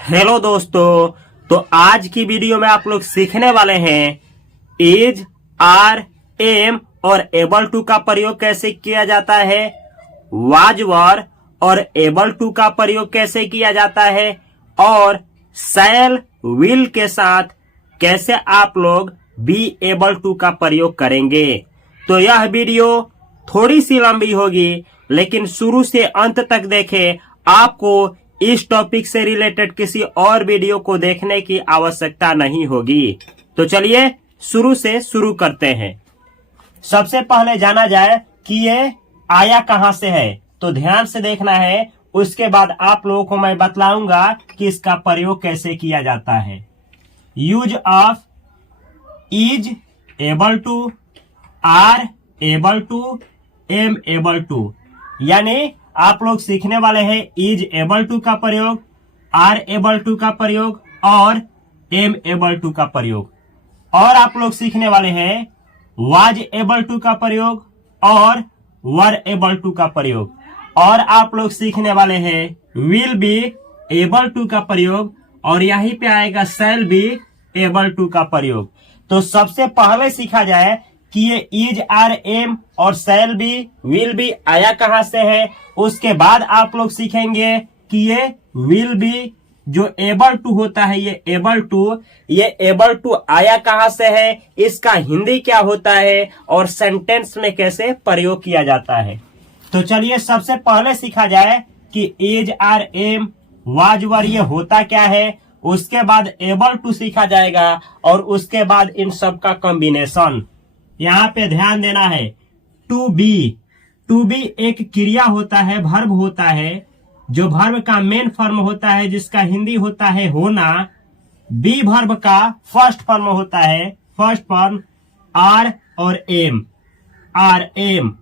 Hello दोस्तों। तो आज की वीडियो में आप लोग सीखने वाले हैं इज, आर, एम और एबल टू का प्रयोग कैसे किया जाता है, वाज वर और एबल टू का प्रयोग कैसे किया जाता है और शैल विल के साथ कैसे आप लोग बी एबल टू का प्रयोग करेंगे। तो यह वीडियो थोड़ी सी लंबी होगी, लेकिन शुरू से अंत तक देखें। आपको इस टॉपिक से रिलेटेड किसी और वीडियो को देखने की आवश्यकता नहीं होगी। तो चलिए शुरू से शुरू करते हैं। सबसे पहले जाना जाए कि ये आया कहां से है, तो ध्यान से देखना है। उसके बाद आप लोगों को मैं बतलाऊंगा कि इसका प्रयोग कैसे किया जाता है। Use of is able to, are able to, am able to, यानी आप लोग सीखने वाले हैं इज एबल टू का प्रयोग, आर एबल टू का प्रयोग और एम एबल टू का प्रयोग। और आप लोग सीखने वाले हैं वाज एबल टू का प्रयोग और वर एबल टू का प्रयोग। और आप लोग सीखने वाले हैं विल बी एबल टू का प्रयोग और यहीं पे आएगा शैल बी एबल टू का प्रयोग। तो सबसे पहले सीखा जाए कि ये इज, आर, एम और शैल बी, विल बी आया कहां से है। उसके बाद आप लोग सीखेंगे कि ये विल बी जो एबल टू होता है, ये एबल टू आया कहां से है, इसका हिंदी क्या होता है और सेंटेंस में कैसे प्रयोग किया जाता है। तो चलिए सबसे पहले सीखा जाए कि इज, आर, एम, वाज, वर ये होता क्या है। उसके बाद एबल टू सीखा जाएगा और उसके बाद इन सब का कॉम्बिनेशन। यहाँ पे ध्यान देना है। टू बी एक क्रिया होता है, वर्ब होता है, जो वर्ब का मेन फॉर्म होता है, जिसका हिंदी होता है होना। बी वर्ब का फर्स्ट फॉर्म होता है, फर्स्ट फॉर्म आर और am, are am.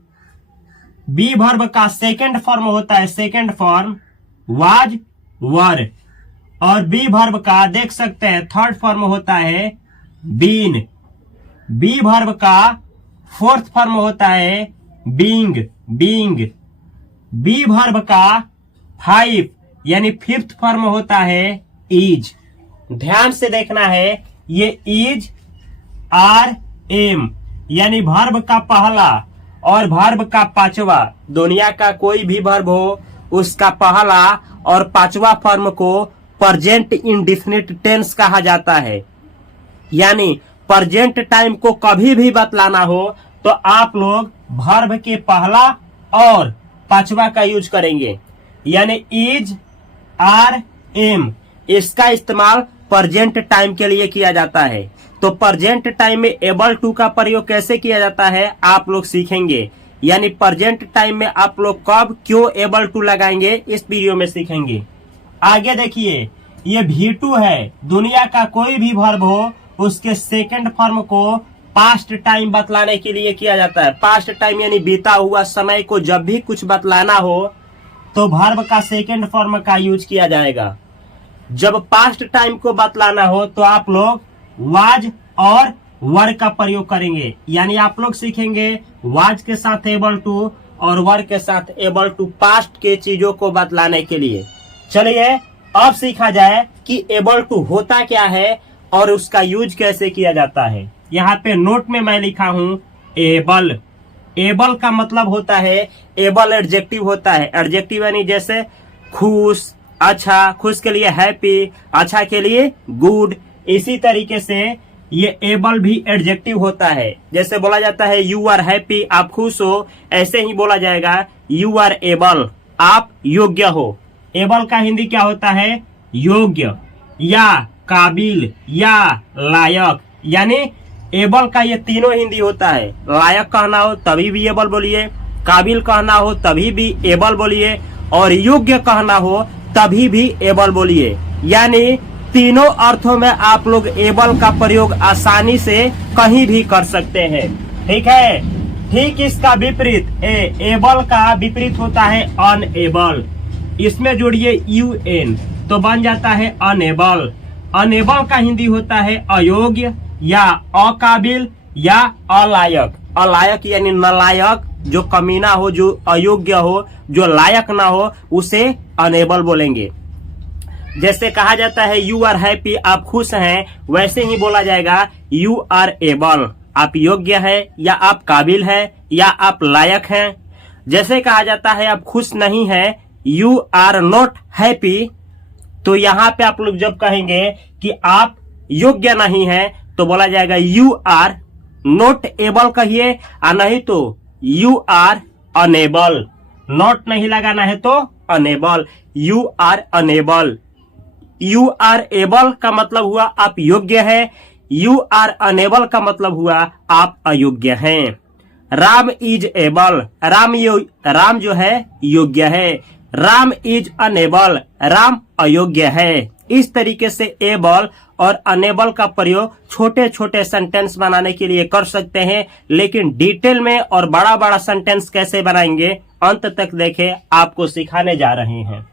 Be verb का सेकंड फॉर्म होता है, सेकंड फॉर्म वाज वर। और बी वर्ब का देख सकते हैं थर्ड फॉर्म होता है बीन। बी वर्ब का फोर्थ फॉर्म होता है बीइंग। बी वर्ब का 5 यानी फिफ्थ फॉर्म होता है इज। ध्यान से देखना है, ये इज, आर, एम यानी वर्ब का पहला और वर्ब का पांचवा, दुनिया का कोई भी वर्ब हो उसका पहला और पांचवा फॉर्म को प्रेजेंट इंडेफिनिट टेंस कहा जाता है। यानी प्रेजेंट टाइम को कभी भी बतलाना हो तो आप लोग वर्ब के पहला और पांचवा का यूज करेंगे। यानी इज, आर, एम इसका इस्तेमाल प्रेजेंट टाइम के लिए किया जाता है। तो प्रेजेंट टाइम में एबल टू का प्रयोग कैसे किया जाता है आप लोग सीखेंगे। यानी प्रेजेंट टाइम में आप लोग कब क्यों एबल टू लगाएंगे इस वीडियो में सीखेंगे। आगे देखिए, ये V2 है। दुनिया का कोई भी वर्ब हो उसके सेकंड फॉर्म को पास्ट टाइम बतलाने के लिए किया जाता है। पास्ट टाइम यानी बीता हुआ समय को जब भी कुछ बतलाना हो तो वर्ब का सेकंड फॉर्म का यूज किया जाएगा। जब पास्ट टाइम को बतलाना हो तो आप लोग वाज और वर का प्रयोग करेंगे। यानी आप लोग सीखेंगे वाज के साथ एबल टू और वर के साथ एबल टू पास्ट के चीजों को बतलाने के लिए। चलिए अब सीखा जाए कि एबल टू होता क्या है और उसका यूज कैसे किया जाता है। यहाँ पे नोट में मैं लिखा हूँ एबल। एबल का मतलब होता है, एबल एडजेक्टिव होता है। एडजेक्टिव यानी जैसे खुश, अच्छा, खुश के लिए हैप्पी, अच्छा के लिए गुड। इसी तरीके से ये एबल भी एडजेक्टिव होता है। जैसे बोला जाता है यू आर हैप्पी, आप खुश हो, ऐसे ही बोला जाएगा यू आर एबल, आप योग्य हो। एबल का हिंदी क्या होता है, योग्य या काबिल या लायक। यानी एबल का ये तीनों हिंदी होता है। लायक कहना हो तभी भी एबल बोलिए, काबिल कहना हो तभी भी एबल बोलिए और योग्य कहना हो तभी भी एबल बोलिए। यानी तीनों अर्थों में आप लोग एबल का प्रयोग आसानी से कहीं भी कर सकते हैं। ठीक है। ठीक इसका विपरीत एबल का विपरीत होता है अनएबल। इसमें जोड़िए UN तो बन जाता है अनेबल। अनेबल का हिंदी होता है अयोग्य या अकाबिल या अलायक। अलायक यानी नालायक, जो कमीना हो, जो अयोग्य हो, जो लायक ना हो, उसे अनेबल बोलेंगे। जैसे कहा जाता है यू आर हैप्पी, आप खुश हैं, वैसे ही बोला जाएगा यू आर एबल, आप योग्य है या आप काबिल है या आप लायक हैं। जैसे कहा जाता है आप खुश नहीं है, यू आर नॉट हैप्पी, तो यहाँ पे आप लोग जब कहेंगे कि आप योग्य नहीं है तो बोला जाएगा यू आर नॉट एबल कहिए, और नहीं तो यू आर अनेबल। नॉट नहीं लगाना है तो unable, you are unable. You are able का मतलब हुआ आप योग्य है, यू आर अनेबल का मतलब हुआ आप अयोग्य हैं। राम इज एबल, राम जो है योग्य है, राम इज अनेबल, राम अयोग्य है। इस तरीके से एबल और अनेबल का प्रयोग छोटे छोटे सेंटेंस बनाने के लिए कर सकते हैं, लेकिन डिटेल में और बड़ा बड़ा सेंटेंस कैसे बनाएंगे अंत तक देखें, आपको सिखाने जा रहे हैं।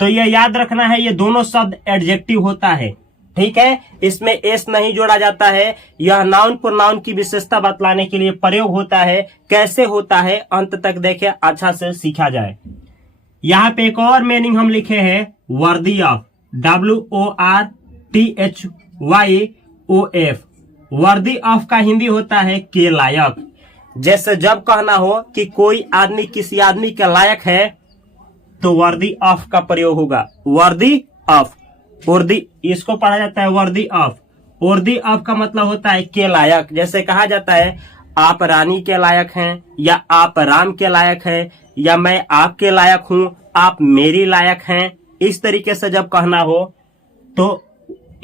तो ये याद रखना है, ये दोनों शब्द एडजेक्टिव होता है, ठीक है, इसमें एस नहीं जोड़ा जाता है। यह नाउन प्रोनाउन की विशेषता बतलाने के लिए प्रयोग होता है। कैसे होता है अंत तक देखें, अच्छा से सीखा जाए। यहाँ पे एक और मीनिंग हम लिखे हैं worthy of, WORTHYOF। Worthy of का हिंदी होता है के लायक। जैसे जब कहना हो कि कोई आदमी किसी आदमी के लायक है तो वर्दी ऑफ का प्रयोग होगा, वर्दी ऑफ। वर्दी इसको पढ़ा जाता है वर्दी ऑफ। वर्दी ऑफ का मतलब होता है के लायक। जैसे कहा जाता है आप रानी के लायक हैं, या आप राम के लायक हैं, या मैं आपके लायक हूं, आप मेरी लायक हैं। इस तरीके से जब कहना हो तो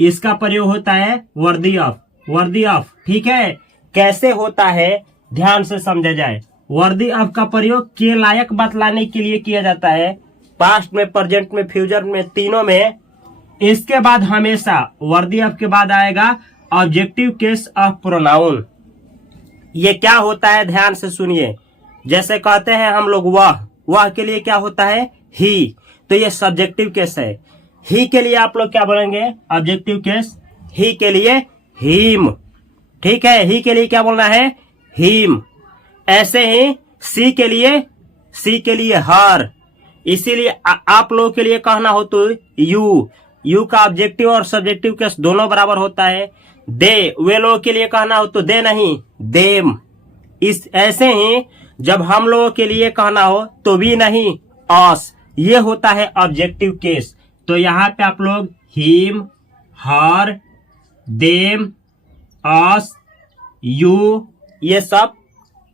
इसका प्रयोग होता है वर्दी ऑफ, वर्दी ऑफ, ठीक है। कैसे होता है ध्यान से समझा जाए। वर्दी ऑफ का प्रयोग के लायक बतलाने के लिए किया जाता है, पास्ट में, प्रेजेंट में, फ्यूचर में, तीनों में। इसके बाद हमेशा वर्दी ऑफ के बाद आएगा ऑब्जेक्टिव केस ऑफ प्रोनाउन। ये क्या होता है ध्यान से सुनिए। जैसे कहते हैं हम लोग वह के लिए क्या होता है ही, तो ये सब्जेक्टिव केस है। ही के लिए आप लोग क्या बोलेंगे ऑब्जेक्टिव केस, ही के लिए हिम, ठीक है, ही के लिए क्या बोलना है हिम। ऐसे ही सी के लिए हर। इसीलिए आप लोगों के लिए कहना हो तो यू का ऑब्जेक्टिव और सब्जेक्टिव केस दोनों बराबर होता है। दे, वे लोगों के लिए कहना हो तो दे नहीं देम। इस ऐसे ही जब हम लोगों के लिए कहना हो तो भी नहीं अस, ये होता है ऑब्जेक्टिव केस। तो यहाँ पे आप लोग him, her, them, us, you, ये सब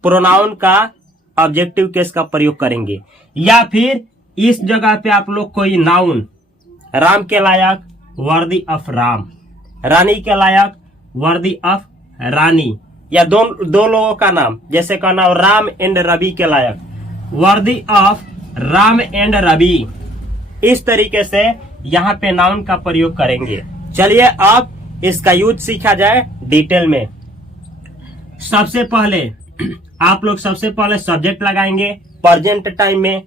प्रोनाउन का ऑब्जेक्टिव केस का प्रयोग करेंगे। या फिर इस जगह पे आप लोग कोई नाउन, राम के लायक वर्दी ऑफ राम, रानी के लायक वर्दी ऑफ रानी, या दो लोगों का नाम, जैसे का नाम राम एंड रवि के लायक वर्दी ऑफ राम एंड रवि। इस तरीके से यहाँ पे नाउन का प्रयोग करेंगे। चलिए अब इसका यूज सीखा जाए डिटेल में। सबसे पहले आप लोग सब्जेक्ट लगाएंगे प्रेजेंट टाइम में।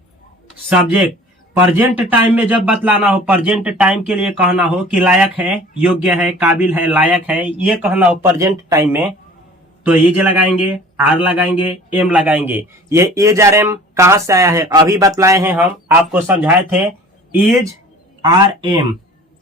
सब्जेक्ट प्रेजेंट टाइम में जब बतलाना हो, प्रेजेंट टाइम के लिए कहना हो कि लायक है, योग्य है, काबिल है, लायक है, ये कहना हो प्रेजेंट टाइम में, तो इज लगाएंगे, आर लगाएंगे, एम लगाएंगे। ये इज आर एम कहां से आया है अभी बतलाए हैं, हम आपको समझाए थे। इज आर एम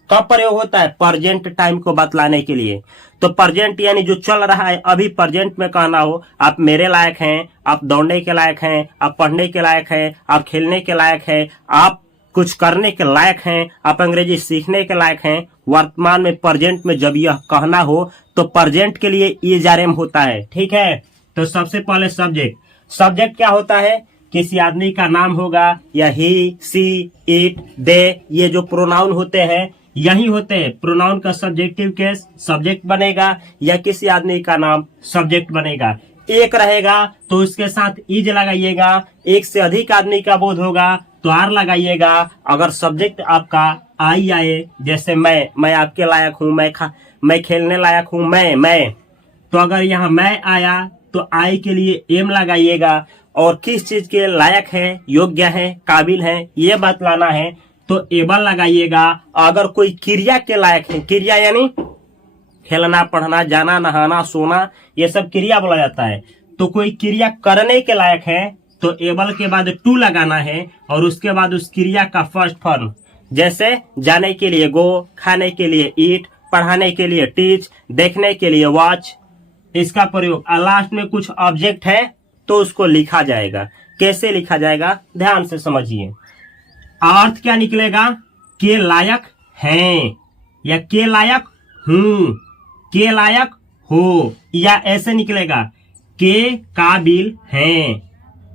कब प्रयोग होता है प्रेजेंट टाइम को बतलाने के लिए। तो प्रेजेंट यानी जो चल रहा है अभी, प्रेजेंट में कहना हो आप मेरे लायक हैं, आप दौड़ने के लायक हैं, आप पढ़ने के लायक हैं, आप खेलने के लायक हैं, आप कुछ करने के लायक हैं, आप अंग्रेजी सीखने के लायक हैं। वर्तमान में प्रेजेंट में जब यह कहना हो तो प्रेजेंट के लिए इज आर एम होता है, ठीक है। तो सबसे पहले सब्जेक्ट क्या होता है, किसी आदमी का नाम होगा, या ही, सी, इट, दे, ये जो प्रोनाउन होते हैं यही होते हैं। प्रोनाउन का सब्जेक्टिव केस सब्जेक्ट बनेगा, या किसी आदमी का नाम सब्जेक्ट बनेगा। एक रहेगा तो उसके साथ इज लगाइएगा, एक से अधिक आदमी का बोध होगा तो आर लगाइएगा। अगर सब्जेक्ट आपका आई आए, जैसे मैं आपके लायक हूँ, मैं खेलने लायक हूँ, मैं, तो अगर यहाँ मैं आया तो आई के लिए एम लगाइएगा। और किस चीज के लायक है, योग्य है, काबिल है, ये बतलाना है तो एबल लगाइएगा। अगर कोई क्रिया के लायक है, क्रिया यानी खेलना, पढ़ना, जाना, नहाना, सोना, ये सब क्रिया बोला जाता है। तो कोई क्रिया करने के लायक है तो एबल के बाद टू लगाना है, और उसके बाद उस क्रिया का फर्स्ट फॉर्म जैसे जाने के लिए गो, खाने के लिए ईट, पढ़ाने के लिए टीच, देखने के लिए वॉच, इसका प्रयोग। लास्ट में कुछ ऑब्जेक्ट है तो उसको लिखा जाएगा। कैसे लिखा जाएगा ध्यान से समझिए। अर्थ क्या निकलेगा, के लायक हैं या के लायक हूं, के लायक हो, या ऐसे निकलेगा के काबिल हैं,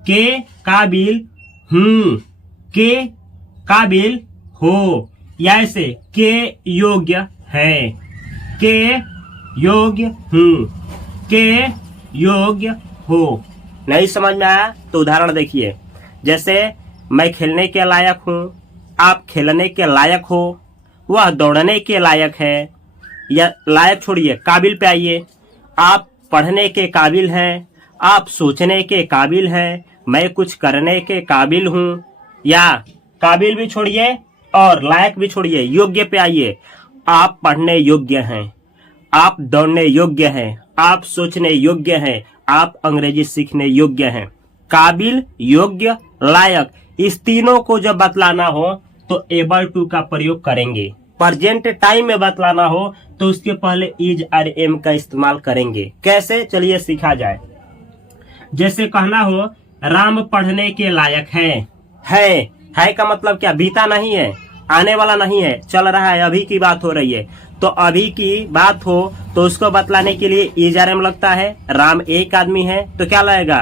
के काबिल हूं, के काबिल हो, या ऐसे के योग्य है, के योग्य हूं, के योग्य हो। नहीं समझ में आया तो उदाहरण देखिए। जैसे मैं खेलने के लायक हूं, आप खेलने के लायक हो, वह दौड़ने के लायक है, या लायक छोड़िए काबिल पे आइए। आप पढ़ने के काबिल हैं, आप सोचने के काबिल हैं, मैं कुछ करने के काबिल हूं, या काबिल भी छोड़िए और लायक भी छोड़िए, योग्य पे आइए। आप पढ़ने योग्य हैं, आप दौड़ने योग्य हैं, आप सोचने योग्य हैं, आप अंग्रेजी सीखने योग्य हैं। काबिल, योग्य, लायक, इस तीनों को जब बतलाना हो तो एबल टू का प्रयोग करेंगे। प्रेजेंट टाइम में बतलाना हो तो उसके पहले इज और एम का इस्तेमाल करेंगे। कैसे, चलिए सीखा जाए। जैसे कहना हो राम पढ़ने के लायक है का मतलब क्या, बीता नहीं है, आने वाला नहीं है, चल रहा है, अभी की बात हो रही है। तो अभी की बात हो तो उसको बतलाने के लिए इज और एम लगता है। राम एक आदमी है तो क्या लगेगा,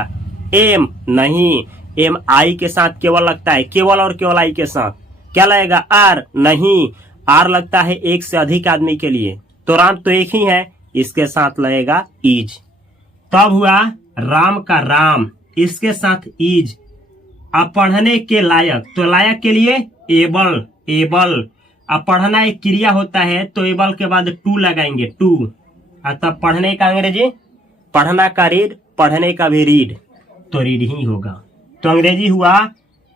एम नहीं, एम आई के साथ केवल लगता है, केवल और केवल आई के साथ। क्या लगेगा, आर नहीं, आर लगता है एक से अधिक आदमी के लिए, तो राम तो एक ही है, इसके साथ लगेगा इज। तब हुआ राम का राम, इसके साथ इज। अब पढ़ने के लायक, तो लायक के लिए एबल, एबल। अब पढ़ना एक क्रिया होता है तो एबल के बाद टू लगाएंगे, टू। तब पढ़ने का अंग्रेजी, पढ़ना का रीड, पढ़ने का भी रीड, तो रीड ही होगा। तो अंग्रेजी हुआ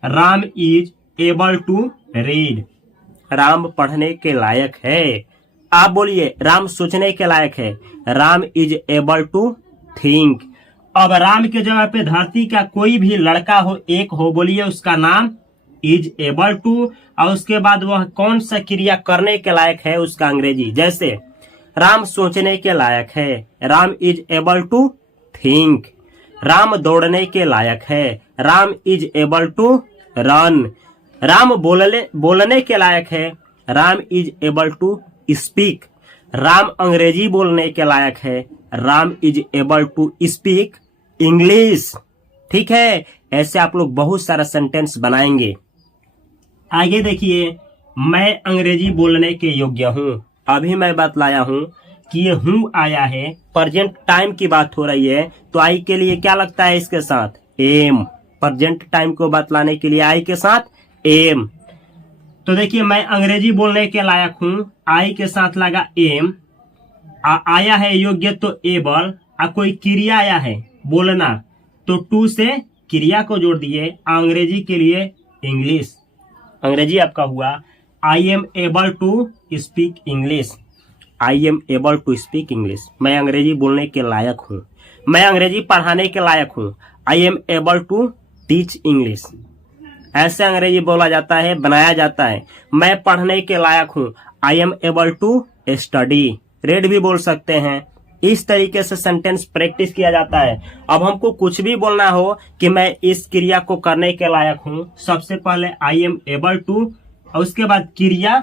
Ram is able to read, Ram पढ़ने के लायक है। आप बोलिए राम सोचने के लायक है, Ram is able to think. अब राम के जगह पे धरती का कोई भी लड़का हो, एक हो, बोलिए उसका नाम इज एबल टू, और उसके बाद वह कौन सा क्रिया करने के लायक है उसका अंग्रेजी। जैसे राम सोचने के लायक है, Ram is able to think. Ram दौड़ने के लायक है, Ram is able to run. Ram बोलने के लायक है, Ram is able to speak. Ram Angrezi बोलने के लायक है, Ram is able to speak English. ठीक है, ऐसे आप लोग बहुत सारा सेंटेंस बनाएंगे। आगे देखिए, मैं अंग्रेजी बोलने के योग्य हूँ। अभी मैं बतलाया हूँ कि ये हूँ आया है, प्रेजेंट टाइम की बात हो रही है, तो आई के लिए क्या लगता है इसके साथ, एम। प्रेजेंट टाइम को बतलाने के लिए आई के साथ एम। तो देखिए मैं अंग्रेजी बोलने के लायक हूँ, आई के साथ लगा एम। आया है योग्य तो एबल, कोई क्रिया आया है बोलना तो टू से क्रिया को जोड़ दिए, अंग्रेजी के लिए इंग्लिश। अंग्रेजी आपका हुआ I am able to speak English, I am able to speak English. मैं अंग्रेजी बोलने के लायक हूँ, मैं अंग्रेजी पढ़ाने के लायक हूँ, I am able to teach English. ऐसे अंग्रेजी बोला जाता है, बनाया जाता है। मैं पढ़ने के लायक हूँ, I am able to study, read भी बोल सकते हैं। इस तरीके से सेंटेंस प्रैक्टिस किया जाता है। अब हमको कुछ भी बोलना हो कि मैं इस क्रिया को करने के लायक हूँ, सबसे पहले आई एम एबल टू और उसके बाद क्रिया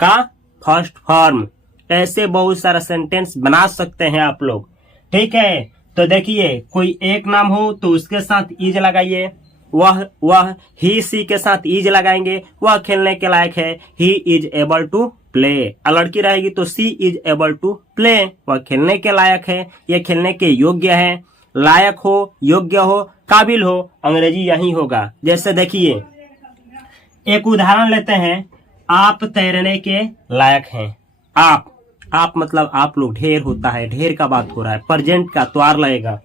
का फर्स्ट फॉर्म। ऐसे बहुत सारा सेंटेंस बना सकते हैं आप लोग। ठीक है, तो देखिए कोई एक नाम हो तो उसके साथ इज लगाइए, वह ही सी के साथ इज लगाएंगे, वह खेलने के लायक है, he is able to play. लड़की रहेगी तो she is able to play, वह खेलने के लायक है, यह खेलने के योग्य है। लायक हो, योग्य हो, काबिल हो, अंग्रेजी यही होगा। जैसे देखिए एक उदाहरण लेते हैं, आप तैरने के लायक हैं। आप मतलब आप लोग, ढेर होता है, ढेर का बात हो रहा है, प्रेजेंट का तो आर लगेगा।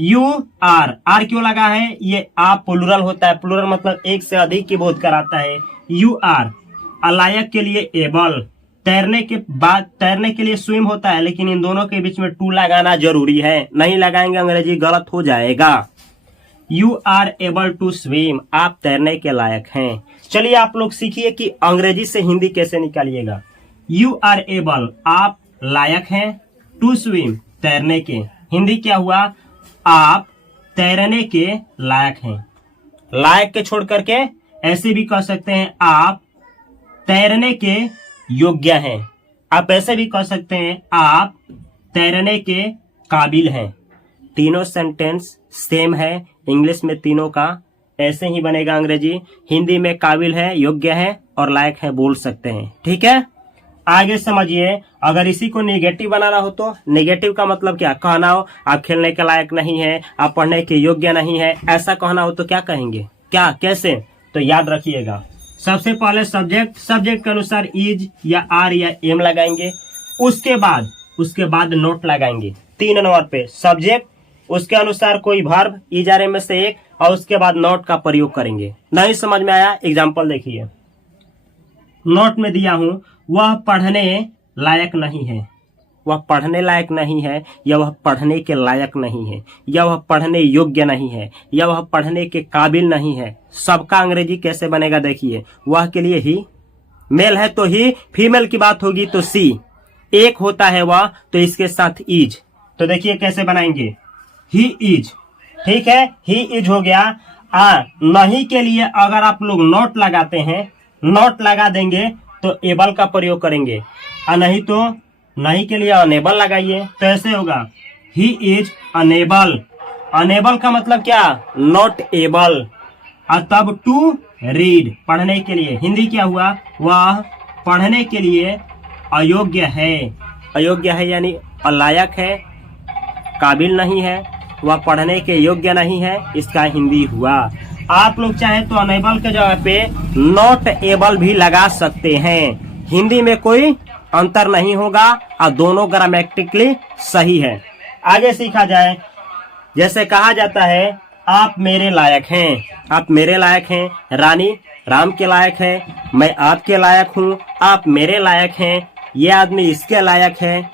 यू आर, आर क्यों लगा है, ये आप प्लूरल होता है, प्लूरल मतलब एक से अधिक की बोध कराता है। यू आर, अलायक के लिए एबल, तैरने के बाद तैरने के लिए स्विम होता है, लेकिन इन दोनों के बीच में टू लगाना जरूरी है, नहीं लगाएंगे अंग्रेजी गलत हो जाएगा। You are able to swim, आप तैरने के लायक हैं। चलिए आप लोग सीखिए कि अंग्रेजी से हिंदी कैसे निकालिएगा। यू आर एबल, आप लायक हैं, टू स्विम, तैरने के। हिंदी क्या हुआ, आप तैरने के लायक हैं। लायक के छोड़ करके ऐसे भी कह सकते हैं आप तैरने के योग्य हैं। आप ऐसे भी कह सकते हैं आप तैरने के काबिल हैं। तीनों सेंटेंस सेम है, इंग्लिश में तीनों का ऐसे ही बनेगा अंग्रेजी। हिंदी में काबिल है, योग्य है और लायक है बोल सकते हैं। ठीक है, आगे समझिए। अगर इसी को नेगेटिव बनाना हो तो नेगेटिव का मतलब क्या, कहना हो आप खेलने के लायक नहीं है, आप पढ़ने के योग्य नहीं है, ऐसा कहना हो तो क्या कहेंगे, क्या कैसे? तो याद रखिएगा, सबसे पहले सब्जेक्ट के अनुसार इज या आर या एम लगाएंगे। उसके बाद नोट लगाएंगे। 3 नंबर पे सब्जेक्ट, उसके अनुसार कोई वर्ब इज आर एम में से एक, और उसके बाद नोट का प्रयोग करेंगे। नहीं समझ में आया, एग्जाम्पल देखिए। नोट में दिया हूं, वह पढ़ने लायक नहीं है। वह पढ़ने लायक नहीं है, या वह पढ़ने के लायक नहीं है, या वह पढ़ने योग्य नहीं है, या वह पढ़ने के काबिल नहीं है। सबका अंग्रेजी कैसे बनेगा देखिए। वह के लिए ही, मेल है तो ही, फीमेल की बात होगी तो सी, एक होता है वह तो इसके साथ इज। तो देखिए कैसे बनाएंगे, ही इज। ठीक है, ही इज हो गया। नहीं के लिए अगर आप लोग नोट लगाते हैं, नोट लगा देंगे तो एबल का प्रयोग करेंगे, और नहीं तो नहीं के लिए अनेबल लगाइए। तो ऐसे होगा, ही इज अनेबल। अनेबल का मतलब क्या, नॉट एबल। और तब टू रीड, पढ़ने के लिए। हिंदी क्या हुआ, वह पढ़ने के लिए अयोग्य है। अयोग्य है यानी अलायक है, काबिल नहीं है, वह पढ़ने के योग्य नहीं है, इसका हिंदी हुआ। आप लोग चाहे तो अनेबल के जगह पे नॉट एबल भी लगा सकते हैं। हिंदी में कोई अंतर नहीं होगा और दोनों ग्रामेटिकली सही है। आगे सीखा जाए, जैसे कहा जाता है आप मेरे लायक हैं। आप मेरे लायक हैं, रानी राम के लायक है, मैं आपके लायक हूँ, आप मेरे लायक हैं, ये आदमी इसके लायक है,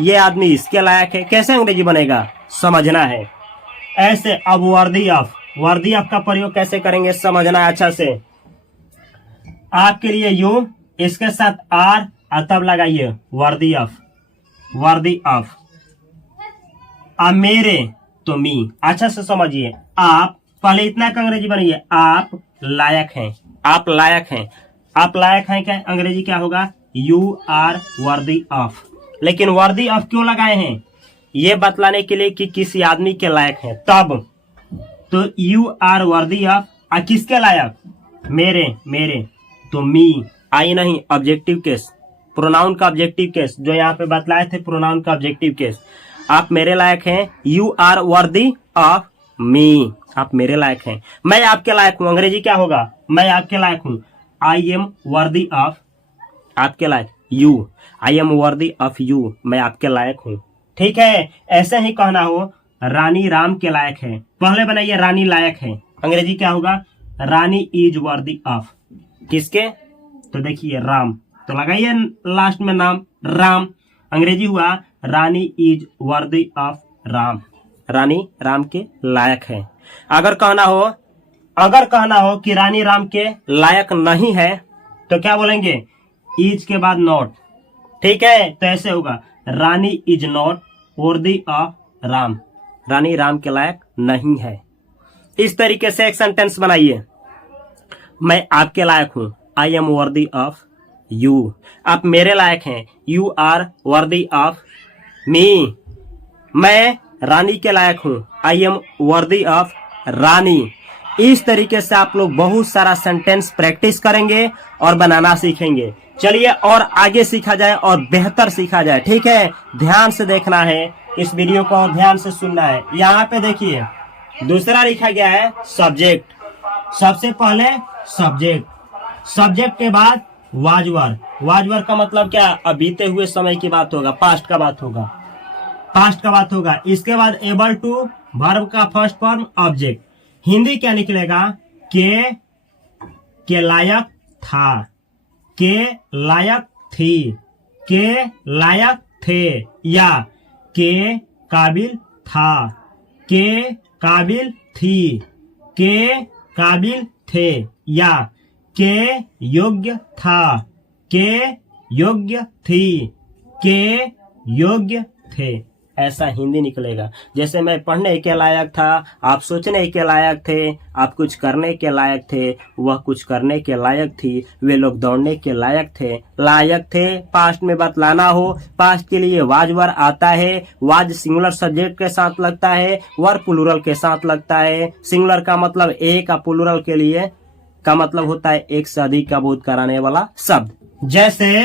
ये आदमी इसके लायक है। कैसे अंग्रेजी बनेगा समझना है। ऐसे अब वर्दी ऑफ का प्रयोग कैसे करेंगे समझना है अच्छा से। आपके लिए यू, इसके साथ आर, और तब लगाइए वर्दी ऑफ। अब मेरे तो मी, अच्छा से समझिए। आप पहले इतना का अंग्रेजी बनिए, आप लायक हैं, आप लायक हैं, आप लायक हैं। क्या अंग्रेजी क्या होगा, यू आर वर्दी ऑफ। लेकिन वर्दी ऑफ क्यों लगाए हैं, ये बतलाने के लिए कि किसी आदमी के लायक हैं। तब तो यू आर वर्दी ऑफ, किसके लायक, मेरे तो मी। आई नहीं, ऑब्जेक्टिव केस, प्रोनाउन का ऑब्जेक्टिव केस जो यहाँ पे बतलाए थे, प्रोनाउन का ऑब्जेक्टिव केस। आप मेरे लायक हैं, you are worthy of me. आप मेरे लायक हैं, मैं आपके लायक हूँ। अंग्रेजी क्या होगा, मैं आपके लायक हूँ, आई एम वर्दी ऑफ। आपके लायक you, I am worthy of you, मैं आपके लायक हूँ। ठीक है, ऐसे ही कहना हो रानी राम के लायक है। पहले बनाइए रानी लायक है, अंग्रेजी क्या होगा, रानी इज वर्दी ऑफ। किसके, तो देखिए राम, तो लगाइए लास्ट में नाम राम। अंग्रेजी हुआ रानी इज वर्दी ऑफ राम, रानी राम के लायक है। अगर कहना हो कि रानी राम के लायक नहीं है तो क्या बोलेंगे, इज के बाद नॉट। ठीक है, तो ऐसे होगा Rani is not worthy of Ram, Rani Ram के लायक नहीं है। इस तरीके से एक सेंटेंस बनाइए, मैं आपके लायक हूं, I am worthy of you. आप मेरे लायक हैं, you are worthy of me. मैं रानी के लायक हूं, आई एम वर्दी ऑफ रानी। इस तरीके से आप लोग बहुत सारा सेंटेंस प्रैक्टिस करेंगे और बनाना सीखेंगे। चलिए और आगे सीखा जाए और बेहतर सीखा जाए। ठीक है, ध्यान से देखना है इस वीडियो को और ध्यान से सुनना है। यहाँ पे देखिए दूसरा लिखा गया है सब्जेक्ट। सबसे पहले सब्जेक्ट के बाद वाजवर का मतलब क्या, अब बीते हुए समय की बात होगा, पास्ट का बात होगा। इसके बाद एबल टू, वर्ब का फर्स्ट फॉर्म ऑब्जेक्ट। हिंदी क्या निकलेगा, के लायक था, के लायक थी, के लायक थे, या के काबिल था, के काबिल थी, के काबिल थे, या के योग्य था, के योग्य थी, के योग्य थे, ऐसा हिंदी निकलेगा। जैसे मैं पढ़ने के लायक था, आप सोचने के लायक थे, आप कुछ करने के लायक थे, वह कुछ करने के लायक थी, वे लोग दौड़ने के लायक थे। लायक थे पास्ट में बतलाना हो, पास्ट के लिए वाज वर आता है। वाज सिंगुलर सब्जेक्ट के साथ लगता है, वर प्लूरल के साथ लगता है। सिंगुलर का मतलब एक, प्लूरल के लिए का मतलब होता है एक से अधिक का बोध कराने वाला शब्द। जैसे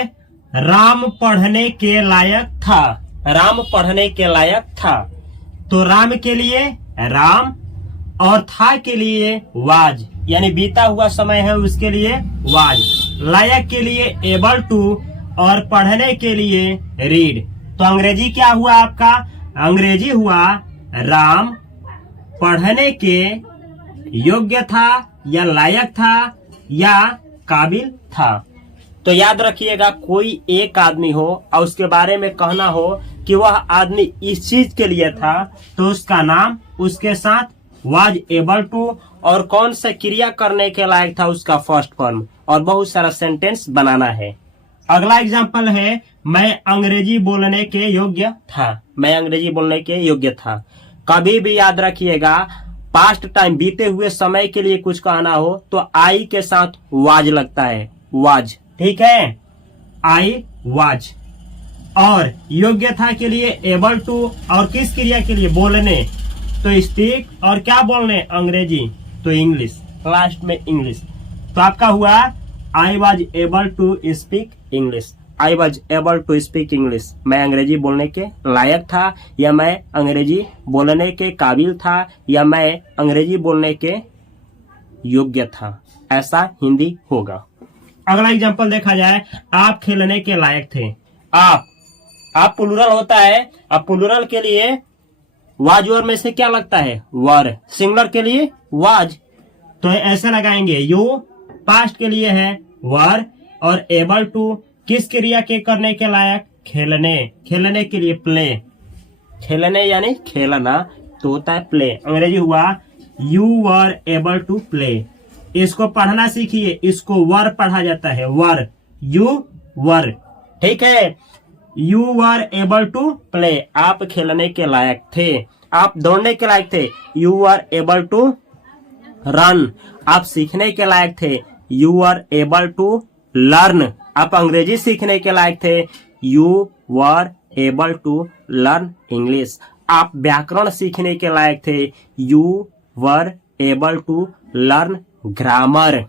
राम पढ़ने के लायक था, राम पढ़ने के लायक था, तो राम के लिए राम और था के लिए वाज, यानी बीता हुआ समय है उसके लिए वाज। लायक के लिए एबल टू और पढ़ने के लिए रीड। तो अंग्रेजी क्या हुआ आपका? अंग्रेजी हुआ राम पढ़ने के योग्य था या लायक था या काबिल था। तो याद रखिएगा, कोई एक आदमी हो और उसके बारे में कहना हो कि वह आदमी इस चीज के लिए था, तो उसका नाम उसके साथ वाज एबल टू और कौन सा क्रिया करने के लायक था उसका फर्स्ट फॉर्म, और बहुत सारा सेंटेंस बनाना है। अगला एग्जांपल है, मैं अंग्रेजी बोलने के योग्य था, मैं अंग्रेजी बोलने के योग्य था। कभी भी याद रखिएगा, पास्ट टाइम बीते हुए समय के लिए कुछ कहना हो तो आई के साथ वाज लगता है, वाज, ठीक है, आई वाज। और योग्य था के लिए एबल टू, और किस क्रिया के लिए? बोलने, तो स्पीक, और क्या बोलने? अंग्रेजी, तो इंग्लिश, लास्ट में इंग्लिश। तो आपका हुआ I was able to speak English, I was able to speak English. मैं अंग्रेजी बोलने के लायक था, या मैं अंग्रेजी बोलने के काबिल था, या मैं अंग्रेजी बोलने के योग्य था, ऐसा हिंदी होगा। अगला एग्जांपल देखा जाए, आप खेलने के लायक थे। आप प्लूरल होता है, अब प्लूरल के लिए वाज वर में से क्या लगता है? वर। सिंगुलर के लिए वाज, तो ऐसे लगाएंगे। यू पास्ट के लिए है वर, और एबल टू किस क्रिया के करने के लायक? खेलने, खेलने के लिए प्ले, खेलने यानी खेलना, तो होता है प्ले। अंग्रेजी हुआ you were able to play. इसको पढ़ना सीखिए, इसको वर पढ़ा जाता है, वर, यू वर, ठीक है। You were able to play, आप खेलने के लायक थे, आप दौड़ने के लायक थे, you were able to run, आप सीखने के लायक थे, you were able to learn, आप अंग्रेजी सीखने के लायक थे, you were able to learn English, आप व्याकरण सीखने के लायक थे, you were able to learn grammar.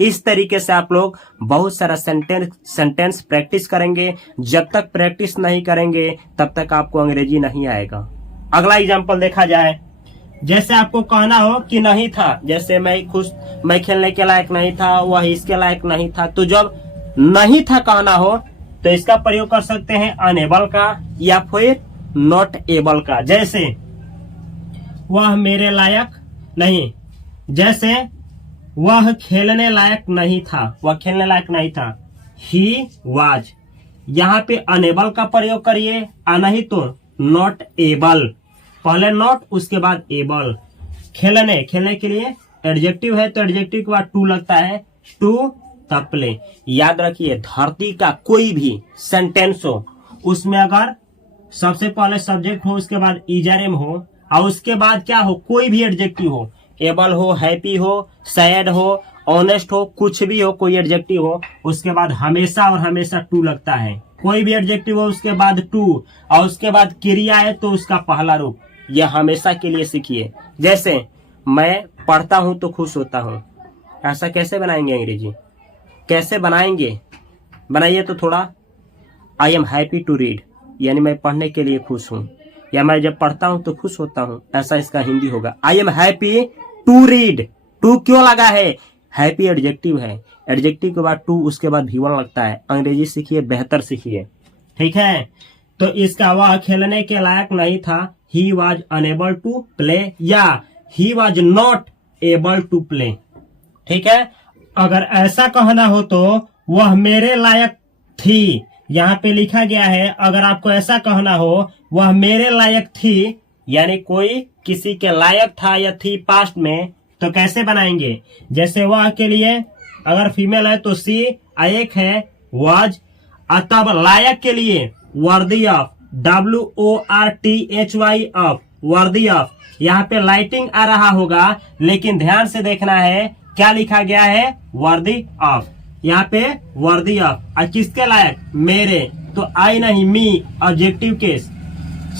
इस तरीके से आप लोग बहुत सारा सेंटेंस प्रैक्टिस करेंगे। जब तक प्रैक्टिस नहीं करेंगे तब तक आपको अंग्रेजी नहीं आएगा। अगला एग्जांपल देखा जाए, जैसे आपको कहना हो कि नहीं था, जैसे मैं खेलने के लायक नहीं था, वह इसके लायक नहीं था, तो जब नहीं था कहना हो तो इसका प्रयोग कर सकते हैं अनएबल का या फिर नॉट एबल का। जैसे वह मेरे लायक नहीं, जैसे वह खेलने लायक नहीं था, वह खेलने लायक नहीं था, ही वाज। यहाँ पे अनेबल का प्रयोग करिए, नहीं तो नॉट एबल, पहले नॉट उसके बाद एबल। खेलने, खेलने के लिए एडजेक्टिव है तो एडजेक्टिव के बाद टू लगता है, टू तब प्ले। याद रखिए, धरती का कोई भी सेंटेंस हो, उसमें अगर सबसे पहले सब्जेक्ट हो, उसके बाद इजरम हो, और उसके बाद क्या हो, कोई भी एडजेक्टिव हो, एबल हो, हैप्पी हो, सैड हो, ऑनेस्ट हो, कुछ भी हो, कोई एडजेक्टिव हो, उसके बाद हमेशा और हमेशा टू लगता है। कोई भी एडजेक्टिव हो उसके बाद टू, और उसके बाद क्रिया है तो उसका पहला रूप, यह हमेशा के लिए सीखिए। जैसे मैं पढ़ता हूं तो खुश होता हूं, ऐसा कैसे बनाएंगे अंग्रेजी? कैसे बनाएंगे? बनाइए तो थोड़ा। I am happy to read, यानी मैं पढ़ने के लिए खुश हूं, या मैं जब पढ़ता हूं तो खुश होता हूं, ऐसा इसका हिंदी होगा। I am happy to read. To क्यों लगा है? हैप्पी एडजेक्टिव है, एडजेक्टिव के बाद टू, उसके बाद भी1 लगता है। अंग्रेजी सीखिए, बेहतर सीखिए, ठीक है। तो इसका वह खेलने के लायक नहीं था, he was unable to play, या he was not able to play, ठीक है। अगर ऐसा कहना हो तो वह मेरे लायक थी, यहाँ पे लिखा गया है। अगर आपको ऐसा कहना हो वह मेरे लायक थी, यानी कोई किसी के लायक था या थी पास्ट में, तो कैसे बनाएंगे? जैसे वह के लिए अगर फीमेल है तो सी, एक है वाज। तब लायक के लिए worthy of, WORTHY of, worthy of. यहाँ पे लाइटिंग आ रहा होगा, लेकिन ध्यान से देखना है क्या लिखा गया है, वर्दी ऑफ। यहाँ पे वर्दी ऑफ, किसके लायक, मेरे, तो आई नहीं, me, objective case.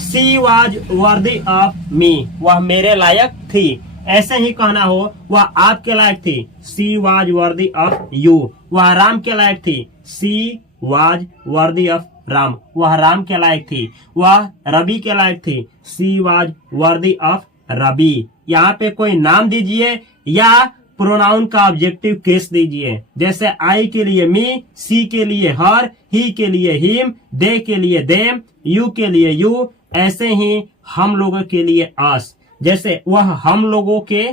She was worthy of me, वह मेरे लायक थी। ऐसे ही कहना हो, वह आपके लायक थी, she was worthy of you. वह राम के लायक थी, she was worthy of Ram, वह राम के लायक थी। वह रवि के लायक थी, she was worthy of Ravi. यहाँ पे कोई नाम दीजिए या प्रोनाउन का ऑब्जेक्टिव केस दीजिए। जैसे आई के लिए मी, सी के लिए हर, ही के लिए हिम, दे के लिए देम, यू के लिए यू। ऐसे ही हम लोगों के लिए अस। जैसे वह हम लोगों के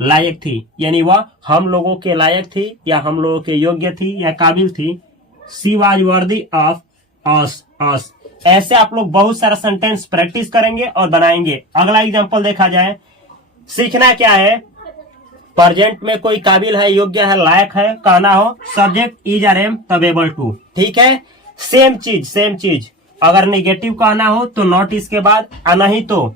लायक थी, यानी वह हम लोगों के लायक थी या हम लोगों के योग्य थी या काबिल थी, she was worthy of us. ऐसे आप लोग बहुत सारा सेंटेंस प्रैक्टिस करेंगे और बनाएंगे। अगला एग्जांपल देखा जाए, सीखना क्या है, प्रेजेंट में कोई काबिल है, योग्य है, लायक है, कहना हो सब्जेक्ट इज आर एम तब एबल टू। ठीक है, सेम चीज। अगर नेगेटिव कहना हो तो नॉट इसके बाद, नहीं तो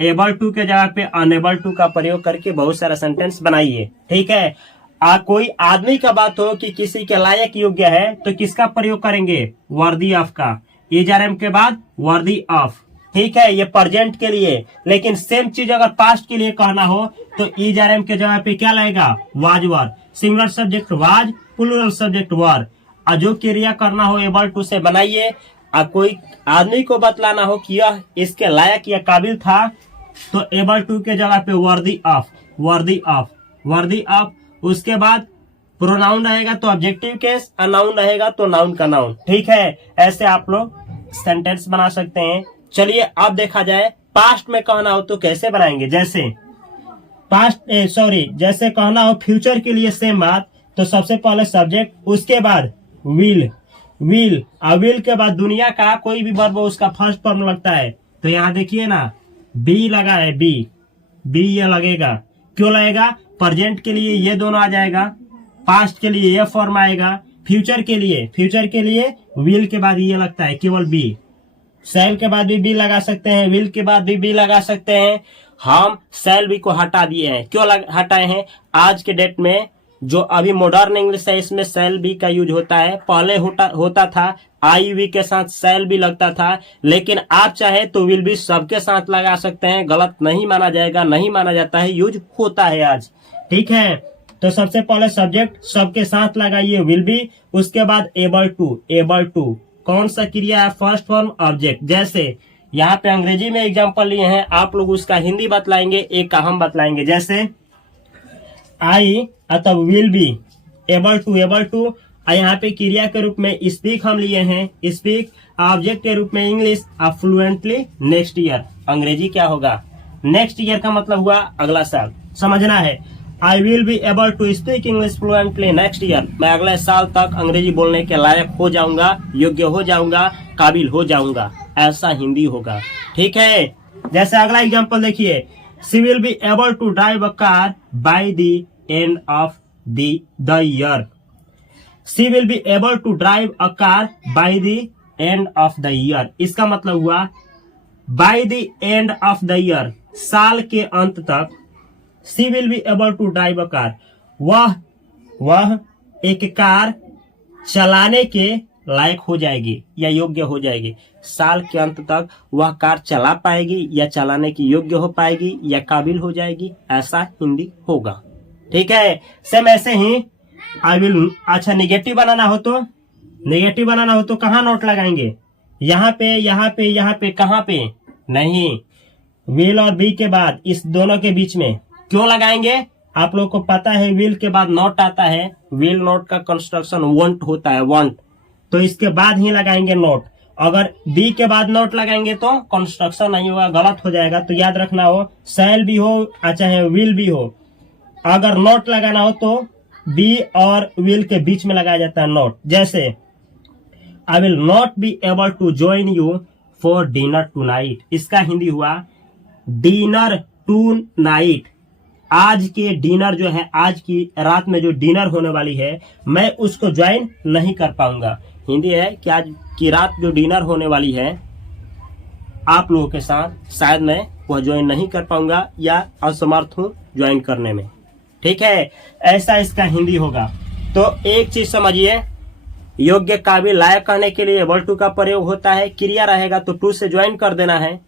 एबल टू के जगह पे अनएबल टू का प्रयोग करके बहुत सारा सेंटेंस बनाइए। ठीक है, कोई आदमी का बात हो कि किसी के लायक योग्य है तो किसका प्रयोग करेंगे, वर्दी ऑफ का। इज आर एम के बाद वर्दी ऑफ। ठीक है, ये प्रेजेंट के लिए। लेकिन सेम चीज अगर पास्ट के लिए कहना हो तो इज आर एम के जगह पे क्या लगेगा, was were. Singular subject was, plural subject were. जो क्रिया करना हो एबल टू से बनाइए। कोई आदमी को बतलाना हो कि यह इसके लायक या काबिल था तो एबल टू के जगह पे वर्दी ऑफ। उसके बाद प्रोनाउन रहेगा तो ऑब्जेक्टिव केस, नाउन रहेगा तो नाउन का नाउन। ठीक है, ऐसे आप लोग सेंटेंस बना सकते हैं। चलिए अब देखा जाए पास्ट में कहना हो तो कैसे बनाएंगे। जैसे जैसे कहना हो फ्यूचर के लिए सेम बात, तो सबसे पहले सब्जेक्ट, उसके बाद विल के बाद दुनिया का कोई भी वर्ब उसका फर्स्ट फॉर्म लगता है। तो यहाँ देखिए ना, बी लगा है, बी ये लगेगा। क्यों लगेगा, प्रेजेंट के लिए ये दोनों आ जाएगा, पास्ट के लिए ये फॉर्म आएगा, फ्यूचर के लिए विल के बाद ये लगता है केवल बी। सेल के बाद भी बी लगा सकते हैं, विल के बाद भी बी लगा सकते हैं। हम सेल बी को हटा दिए हैं। क्यों हटाए हैं, आज के डेट में जो अभी मॉडर्न इंग्लिश है इसमें सेल बी का यूज होता है। पहले होता था आई वी के साथ सेल बी लगता था, लेकिन आप चाहे तो विल बी सबके साथ लगा सकते हैं, गलत नहीं माना जाएगा, नहीं माना जाता है, यूज होता है आज। ठीक है, तो सबसे पहले सब्जेक्ट सबके साथ लगाइए विल बी, उसके बाद एबल टू कौन सा क्रिया है, फर्स्ट फॉर्म ऑब्जेक्ट। जैसे यहाँ पे अंग्रेजी में एग्जांपल लिए हैं, आप लोग उसका हिंदी बतलाएंगे, एक का हम बतलाएंगे। जैसे आई अतः विल बी एबल टू। यहाँ पे क्रिया के रूप में स्पीक हम लिए हैं, स्पीक। ऑब्जेक्ट के रूप में इंग्लिश, फ्लुएंटली नेक्स्ट ईयर। अंग्रेजी क्या होगा, नेक्स्ट ईयर का मतलब हुआ अगला साल, समझना है। I will be able to speak English fluently next year. मैं अगले साल तक अंग्रेजी बोलने के लायक हो जाऊंगा, योग्य हो जाऊंगा, काबिल हो जाऊंगा, ऐसा हिंदी होगा। ठीक है, जैसे अगला एग्जांपल देखिए, she will be able to drive a car by the end of the year. She will be able to drive a car by the end of the year. इसका मतलब हुआ by the end of the year, साल के अंत तक she will be able to drive a car, वह एक car चलाने के लायक हो जाएगी या योग्य हो जाएगी। साल के अंत तक वह कार चला पाएगी या चलाने की योग्य हो पाएगी या काबिल हो जाएगी, ऐसा हिंदी होगा। ठीक है, सेम ऐसे ही आई विल। अच्छा, नेगेटिव बनाना हो तो कहाँ नोट लगाएंगे, यहाँ पे कहाँ पे नहीं, विल और बी के बाद इस दोनों के बीच में। क्यों लगाएंगे, आप लोग को पता है विल के बाद नॉट आता है, विल नॉट का कंस्ट्रक्शन वांट होता है, वांट, तो इसके बाद ही लगाएंगे नोट। अगर बी के बाद नोट लगाएंगे तो कंस्ट्रक्शन नहीं होगा, गलत हो जाएगा। तो याद रखना हो, शैल भी हो चाहे विल भी हो, अगर नोट लगाना हो तो बी और विल के बीच में लगाया जाता है नोट। जैसे I will not be able to join you for dinner tonight. इसका हिंदी हुआ डिनर टू नाइट। आज के डिनर जो है, आज की रात में जो डिनर होने वाली है, मैं उसको ज्वाइन नहीं कर पाऊंगा। हिंदी है कि आज की रात जो डिनर होने वाली है आप लोगों के साथ, शायद मैं वह ज्वाइन नहीं कर पाऊंगा या असमर्थ हूं ज्वाइन करने में। ठीक है, ऐसा इसका हिंदी होगा। तो एक चीज समझिए, योग्य, काबिल, लायक कहने के लिए एबल टू का प्रयोग होता है। क्रिया रहेगा तो टू से ज्वाइन कर देना है।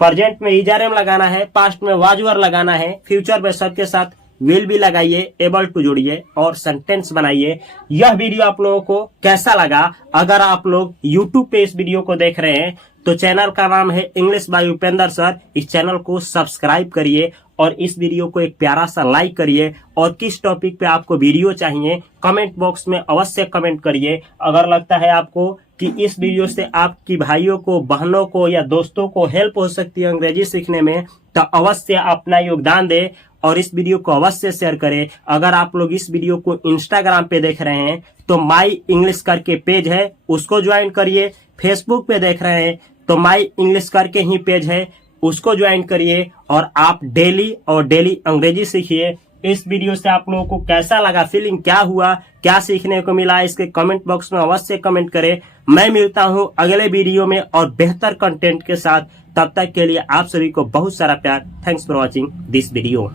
प्रेजेंट में इजआरएम लगाना है, पास्ट में वाज वर लगाना है, फ्यूचर में सब के साथ विल भी लगाइए, एबल टू जोड़िए और सेंटेंस बनाइए। यह वीडियो आप लोगों को कैसा लगा? अगर आप लोग यूट्यूब पे इस वीडियो को देख रहे हैं तो चैनल का नाम है इंग्लिश बाय उपेंद्र सर। इस चैनल को सब्सक्राइब करिए और इस वीडियो को एक प्यारा सा लाइक करिए। और किस टॉपिक पे आपको वीडियो चाहिए कमेंट बॉक्स में अवश्य कमेंट करिए। अगर लगता है आपको कि इस वीडियो से आपकी भाइयों को, बहनों को या दोस्तों को हेल्प हो सकती है अंग्रेजी सीखने में, तो अवश्य अपना योगदान दे और इस वीडियो को अवश्य शेयर करें। अगर आप लोग इस वीडियो को इंस्टाग्राम पे देख रहे हैं तो माई इंग्लिश करके पेज है, उसको ज्वाइन करिए। फेसबुक पे देख रहे हैं तो माई इंग्लिश करके ही पेज है, उसको ज्वाइन करिए और आप डेली अंग्रेजी सीखिए। इस वीडियो से आप लोगों को कैसा लगा, फीलिंग क्या हुआ, क्या सीखने को मिला, इसके कमेंट बॉक्स में अवश्य कमेंट करें। मैं मिलता हूं अगले वीडियो में और बेहतर कंटेंट के साथ। तब तक के लिए आप सभी को बहुत सारा प्यार। Thanks for watching this video.